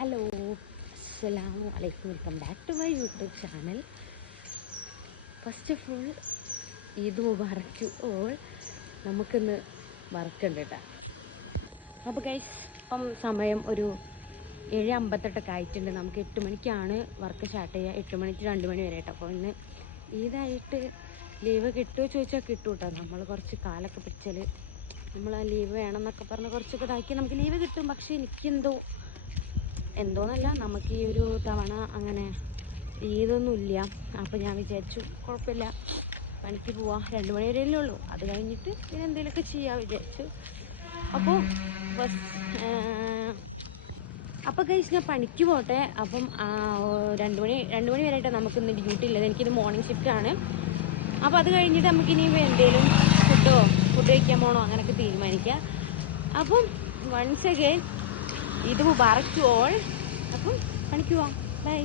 Hello, അസ്സലാമു അലൈക്കും. Welcome back to my YouTube channel. First of all Eid മുബാറക് to all. നമുക്കിന്ന് വർക്കുണ്ട് കേട്ടോ. അപ്പോൾ ഗൈസ്, ഇപ്പം സമയം ഒരു 7:58 ആയിട്ടുണ്ട്. നമുക്ക് 8 മണിക്കാണ് വർക്ക് സ്റ്റാർട്ട് ചെയ്യുക. 8 മണി to 2 മണി വരെ കേട്ടോ. അപ്പോൾ ഇന്ന് ഈദായിട്ട് ലീവ് കിട്ടുമോ ചോദിച്ചാൽ കിട്ടും കേട്ടോ. നമ്മൾ കുറച്ച് കാലൊക്കെ പിടിച്ചാൽ നമ്മൾ ആ ലീവ് വേണമെന്നൊക്കെ പറഞ്ഞ് കുറച്ചൊക്കെ ഇതാക്കി നമുക്ക് ലീവ് കിട്ടും. പക്ഷേ എന്തോന്നല്ല, നമുക്ക് ഈ ഒരു തവണ അങ്ങനെ ഈദൊന്നുമില്ല. അപ്പോൾ ഞാൻ വിചാരിച്ചു കുഴപ്പമില്ല, പണിക്ക് പോവാം. 2 മണി വരെയല്ലേ ഉള്ളൂ, അത് കഴിഞ്ഞിട്ട് പിന്നെ എന്തെങ്കിലുമൊക്കെ ചെയ്യാൻ വിചാരിച്ചു. അപ്പോൾ ഗൈസ്, ഞാൻ പണിക്ക് പോട്ടെ. അപ്പം 2 മണി വരെയായിട്ട് നമുക്കിന്ന് ഡ്യൂട്ടി ഉള്ളത്. എനിക്കിത് മോർണിംഗ് ഷിഫ്റ്റാണ്. അപ്പോൾ അത് കഴിഞ്ഞിട്ട് നമുക്കിനി എന്തെങ്കിലും ഫുഡ് കഴിക്കാൻ പോകണോ അങ്ങനെയൊക്കെ തീരുമാനിക്കാം. അപ്പം വൺസ് അഗൈൻ ഈദ് മുബാറക് ടു ഓൾ. അപ്പം പണിക്ക് പോവാം. ബൈ.